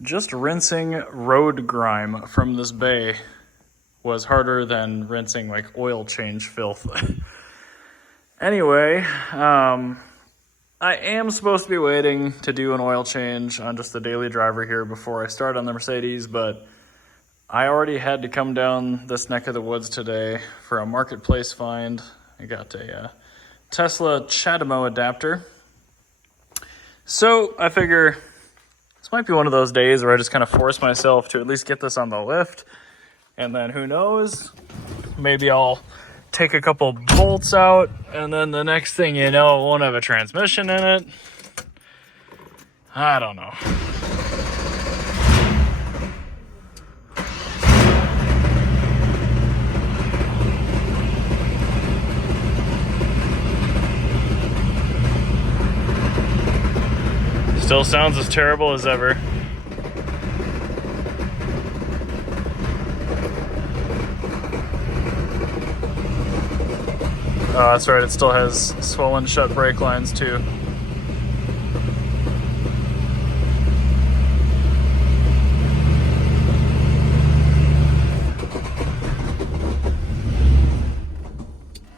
Just rinsing road grime from this bay was harder than rinsing like oil change filth. Anyway, I am supposed to be waiting to do an oil change on just the daily driver here before I start on the Mercedes, but I already had to come down this neck of the woods today for a marketplace find. I got a Tesla CHAdeMO adapter. So I figure this might be one of those days where I just kind of force myself to at least get this on the lift. And then who knows, maybe I'll take a couple bolts out and then the next thing you know, it won't have a transmission in it. I don't know. Still sounds as terrible as ever. Oh, that's right, it still has swollen shut brake lines too.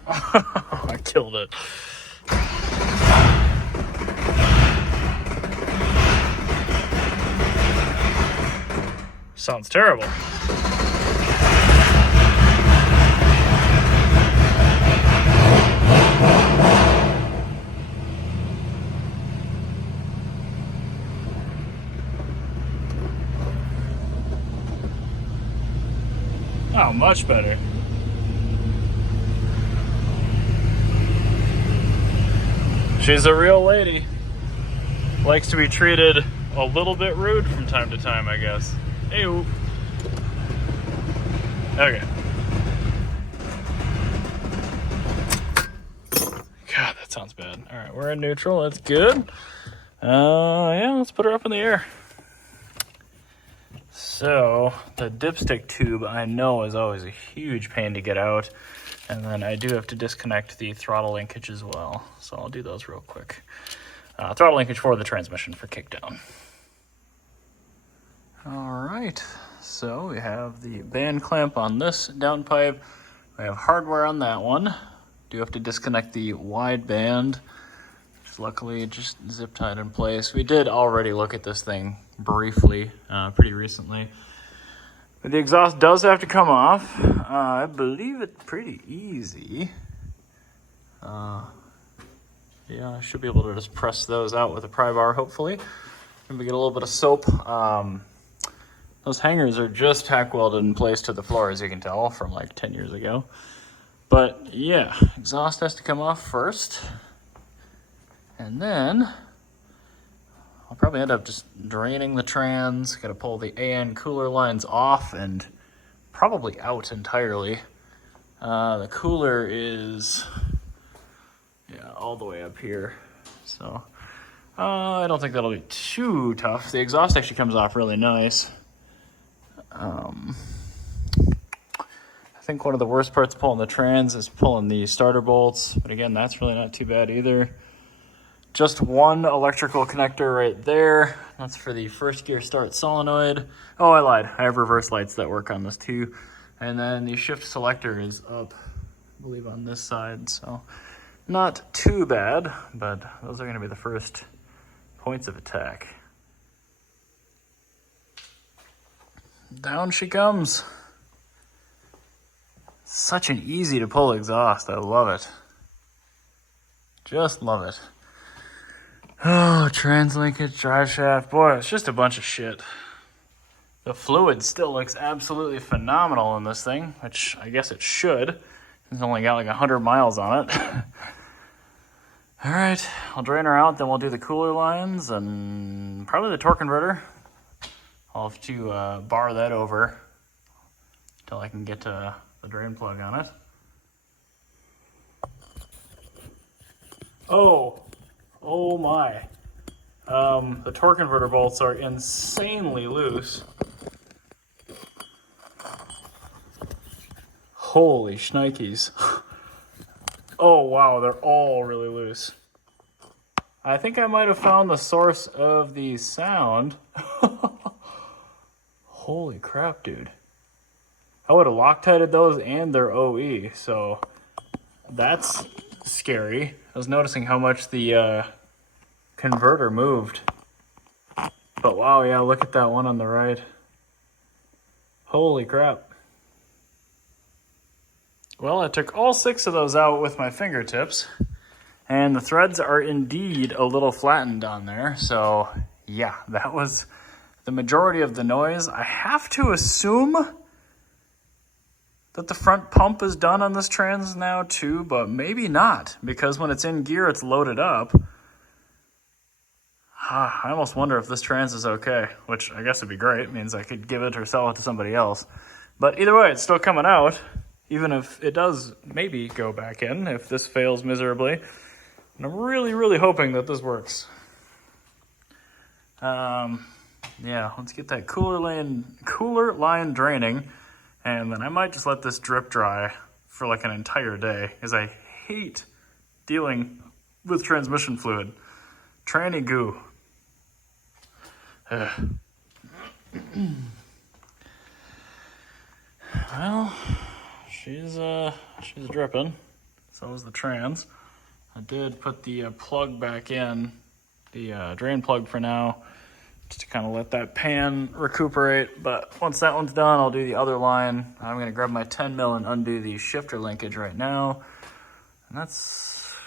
I killed it. Sounds terrible. Oh, much better. She's a real lady. Likes to be treated a little bit rude from time to time, I guess. Ew. Okay. God, that sounds bad. All right, we're in neutral. That's good. Yeah, let's put her up in the air. So, the dipstick tube I know is always a huge pain to get out. And then I do have to disconnect the throttle linkage as well. So I'll do those real quick. Throttle linkage for the transmission for kickdown. All right, so we have the band clamp on this downpipe. We have hardware on that one. Do have to disconnect the wide band, which luckily just zip tied in place. We did already look at this thing briefly, pretty recently. But the exhaust does have to come off. I believe it's pretty easy. Yeah, I should be able to just press those out with a pry bar, hopefully. Maybe get a little bit of soap. Those hangers are just tack welded in place to the floor, as you can tell, from like 10 years ago. But yeah, exhaust has to come off first. And then I'll probably end up just draining the trans. Got to pull the AN cooler lines off and probably out entirely. The cooler is, yeah, all the way up here. So I don't think that'll be too tough. The exhaust actually comes off really nice. I think one of the worst parts of pulling the trans is pulling the starter bolts, but again, that's really not too bad either. Just one electrical connector right there. That's for the first gear start solenoid. Oh, I lied. I have reverse lights that work on this too. And then the shift selector is up, I believe, on this side. So not too bad, but those are going to be the first points of attack. Down she comes. Such an easy to pull exhaust. I love it. Just love it. Oh, trans linkage, drive shaft. Boy, it's just a bunch of shit. The fluid still looks absolutely phenomenal in this thing, which I guess it should. It's only got like 100 miles on it. All right, I'll drain her out, then we'll do the cooler lines and probably the torque converter. I'll have to bar that over until I can get to the drain plug on it. Oh my. The torque converter bolts are insanely loose. Holy shnikes. Oh wow, they're all really loose. I think I might have found the source of the sound. Holy crap, dude. I would have Loctited those and their OE, so that's scary. I was noticing how much the converter moved. But wow, yeah, look at that one on the right. Holy crap. Well, I took all 6 of those out with my fingertips, and the threads are indeed a little flattened on there. So yeah, that was the majority of the noise. I have to assume that the front pump is done on this trans now too, but maybe not, because when it's in gear, it's loaded up. I almost wonder if this trans is okay, which I guess would be great. It means I could give it or sell it to somebody else. But either way, it's still coming out, even if it does maybe go back in if this fails miserably. And I'm really, really hoping that this works. Yeah, let's get that cooler line draining, and then I might just let this drip dry for like an entire day, because I hate dealing with transmission fluid. Tranny goo. Well, she's dripping. So is the trans. I did put the plug back in, the drain plug for now, just to kind of let that pan recuperate. But once that one's done, I'll do the other line. I'm going to grab my 10 mil and undo the shifter linkage right now. And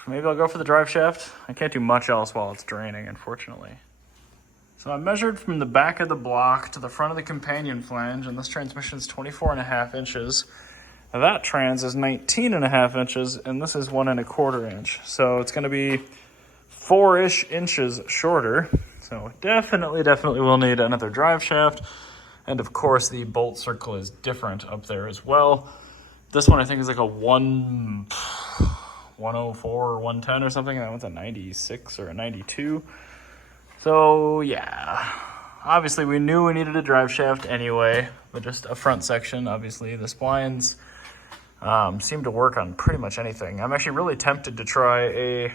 maybe I'll go for the drive shaft. I can't do much else while it's draining, unfortunately. So I measured from the back of the block to the front of the companion flange, and this transmission is 24.5 inches. Now that trans is 19.5 inches, and this is 1.25 inch. So it's going to be 4-ish inches shorter. So definitely will need another drive shaft. And of course, the bolt circle is different up there as well. This one I think is like a 104 or 110 or something. That one's a 96 or a 92. So yeah, obviously we knew we needed a drive shaft anyway, but just a front section. Obviously the splines seem to work on pretty much anything. I'm actually really tempted to try an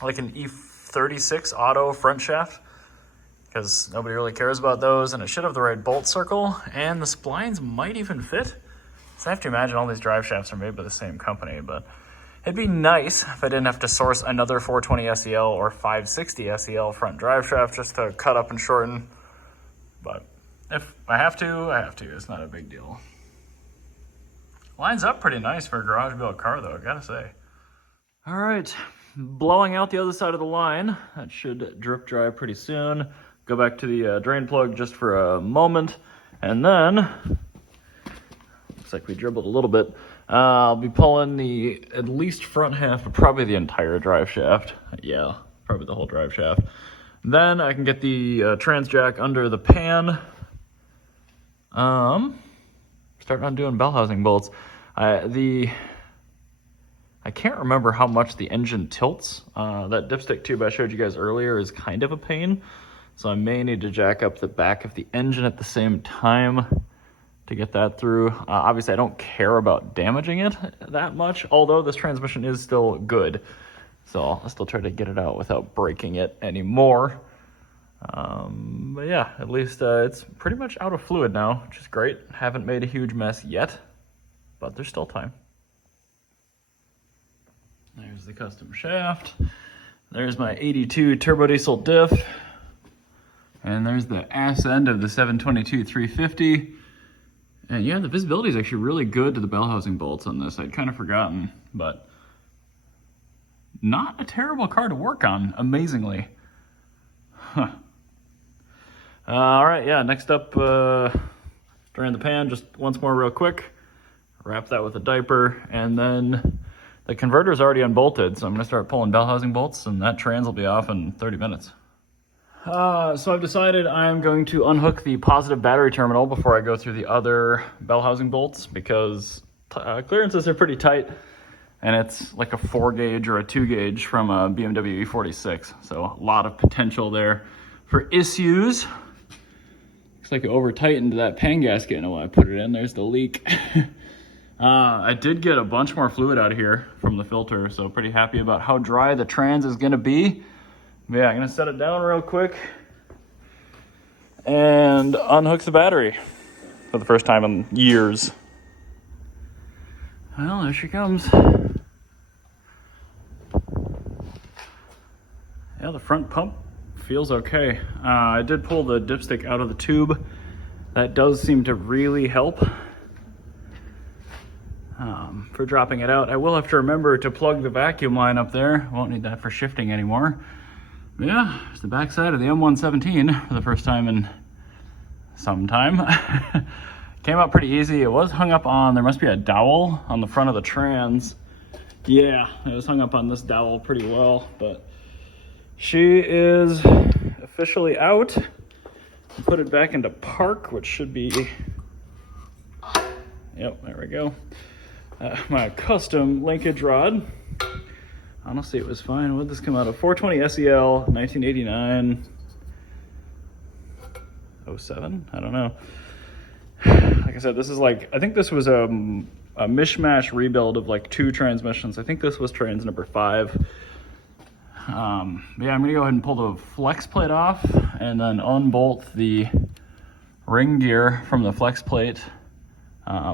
E36 auto front shaft, because nobody really cares about those, and it should have the right bolt circle, and the splines might even fit. So I have to imagine all these drive shafts are made by the same company, but it'd be nice if I didn't have to source another 420 SEL or 560 SEL front drive shaft just to cut up and shorten. But if I have to, I have to. It's not a big deal. Lines up pretty nice for a garage built car though, I gotta say. All right, blowing out the other side of the line. That should drip dry pretty soon. Go back to the drain plug just for a moment, and then looks like we dribbled a little bit. I'll be pulling the at least front half, but probably the entire drive shaft. Yeah, probably the whole drive shaft. Then I can get the trans jack under the pan. Start on doing bell housing bolts. I can't remember how much the engine tilts. That dipstick tube I showed you guys earlier is kind of a pain. So I may need to jack up the back of the engine at the same time to get that through. Obviously, I don't care about damaging it that much, although this transmission is still good. So I'll still try to get it out without breaking it anymore. But yeah, at least it's pretty much out of fluid now, which is great. Haven't made a huge mess yet, but there's still time. There's the custom shaft. There's my 82 turbo diesel diff. And there's the ass end of the 722-350. And yeah, the visibility is actually really good to the bell housing bolts on this. I'd kind of forgotten, but not a terrible car to work on, amazingly. Huh. All right, yeah, next up, drain the pan just once more real quick. Wrap that with a diaper, and then the converter's already unbolted, so I'm gonna start pulling bell housing bolts, and that trans will be off in 30 minutes. So I've decided I'm going to unhook the positive battery terminal before I go through the other bell housing bolts, because clearances are pretty tight, and it's like a 4 gauge or a 2 gauge from a BMW E46. So a lot of potential there for issues. Looks like it over tightened that pan gasket when I put it in. There's the leak. I did get a bunch more fluid out of here from the filter, so pretty happy about how dry the trans is gonna be. Yeah, I'm gonna set it down real quick and unhooks the battery for the first time in years. Well, there she comes. Yeah, the front pump feels okay. I did pull the dipstick out of the tube. That does seem to really help for dropping it out. I will have to remember to plug the vacuum line up there. Won't need that for shifting anymore. But yeah, it's the backside of the M117 for the first time in some time. Came out pretty easy. It was hung up on, there must be a dowel on the front of the trans. Yeah, it was hung up on this dowel pretty well, but she is officially out. Put it back into park, which should be, yep, there we go. My custom linkage rod. Honestly, it was fine. What did this come out of? 420 SEL, 1989. 07? I don't know. Like I said, this is like, I think this was a mishmash rebuild of like 2 transmissions. I think this was trans number 5. Yeah, I'm gonna go ahead and pull the flex plate off and then unbolt the ring gear from the flex plate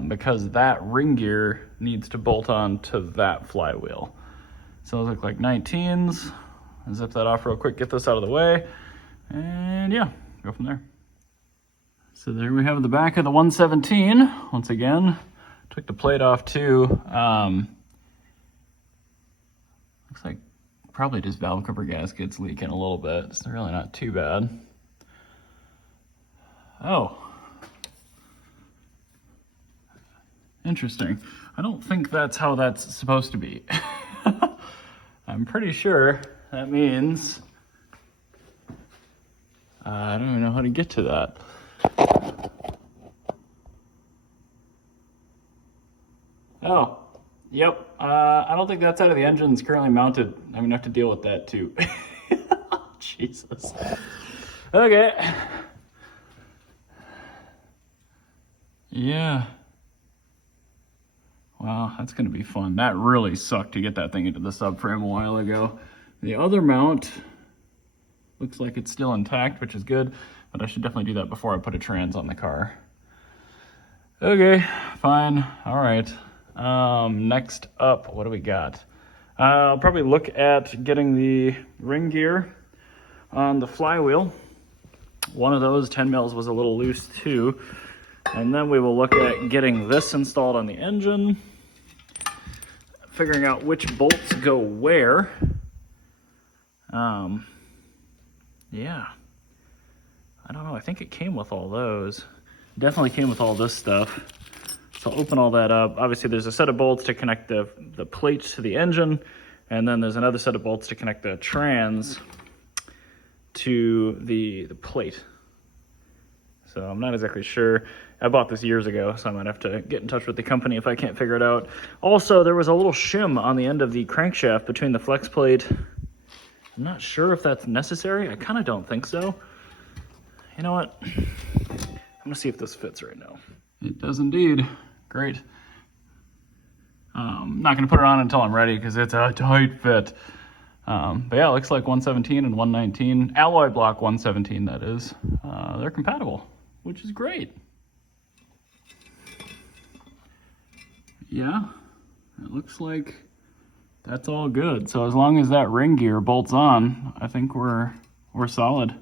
because that ring gear needs to bolt on to that flywheel. So those look like 19s. Zip that off real quick, get this out of the way, and yeah, go from there. So there we have the back of the 117. Once again, took the plate off too. Looks like probably just valve cover gaskets leaking a little bit. It's really not too bad. Oh. Interesting. I don't think that's how that's supposed to be. I'm pretty sure that means I don't even know how to get to that. Oh, yep. I don't think that side of the engine is currently mounted. I'm gonna have to deal with that too. Jesus. Okay. Yeah. Wow, that's gonna be fun. That really sucked to get that thing into the subframe a while ago. The other mount looks like it's still intact, which is good, but I should definitely do that before I put a trans on the car. Okay, fine, all right. Next up, what do we got? I'll probably look at getting the ring gear on the flywheel. One of those 10 mils was a little loose too. And then we will look at getting this installed on the engine, figuring out which bolts go where. Yeah, I don't know, I think it came with all those. Definitely came with all this stuff. So I'll open all that up. Obviously there's a set of bolts to connect the plate to the engine, and then there's another set of bolts to connect the trans to the plate. So I'm not exactly sure. I bought this years ago, so I might have to get in touch with the company if I can't figure it out. Also, there was a little shim on the end of the crankshaft between the flex plate. I'm not sure if that's necessary. I kind of don't think so. You know what? I'm gonna see if this fits right now. It does indeed. Great. I'm not gonna put it on until I'm ready because it's a tight fit. But yeah, it looks like 117 and 119, alloy block 117 that is, they're compatible, which is great. Yeah, it looks like that's all good. So as long as that ring gear bolts on, I think we're solid.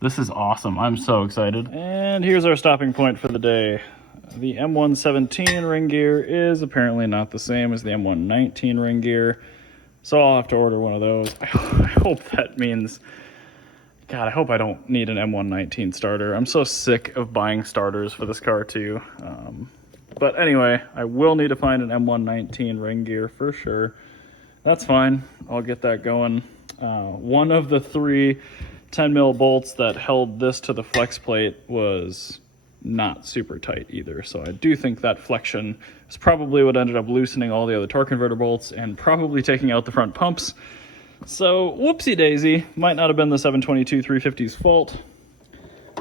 This is awesome. I'm so excited. And here's our stopping point for the day. The M117 ring gear is apparently not the same as the M119 ring gear, so I'll have to order one of those. I hope that means, God, I hope I don't need an M119 starter. I'm so sick of buying starters for this car too. But anyway, I will need to find an M119 ring gear for sure. That's fine. I'll get that going. One of the 3 10 mil bolts that held this to the flex plate was not super tight either. So I do think that flexion is probably what ended up loosening all the other torque converter bolts and probably taking out the front pumps. So whoopsie daisy, might not have been the 722 350's fault.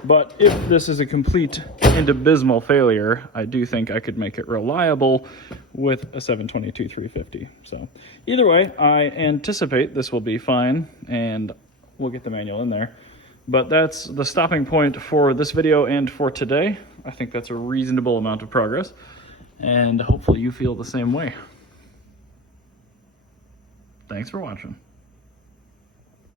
But if this is a complete and abysmal failure, I do think I could make it reliable with a 722 350. So either way, I anticipate this will be fine, and we'll get the manual in there. But that's the stopping point for this video and for today. I think that's a reasonable amount of progress, and hopefully you feel the same way. Thanks for watching.